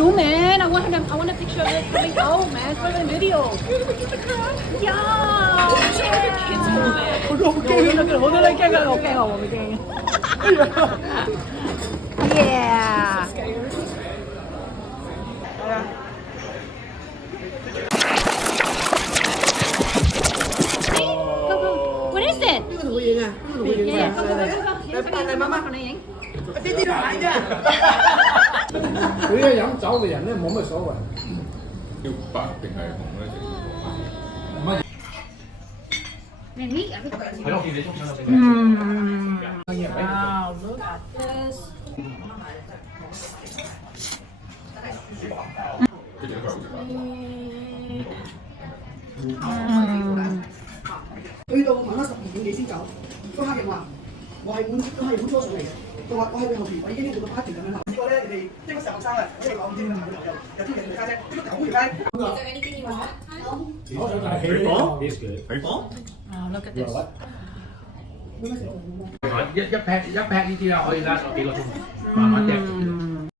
No man, I want a picture of it coming out, man. For the video. Yeah. Kids for it. Yeah. What is it? Cái thằng gì nè, cái thằng gì nè. Đây ăn này má. Tí tí lại nha. 佢一飲酒嘅人咧冇乜所謂。要白定係紅咧？唔係。係咯，見你中獎就俾你。Wow, look at this. 去到晚黑12點幾先走，個客人話：我係滿初上嚟嘅，佢話我喺佢後邊，我已經做到不斷咁樣啦。呢個咧，你哋即係個時候生啊，即係講唔知點解會有啲人做家姐，呢個狗條街。我想大氣房，起房？ Oh, look at this. 一 pack 呢啲啦，可以拉上幾個鐘，慢慢掟。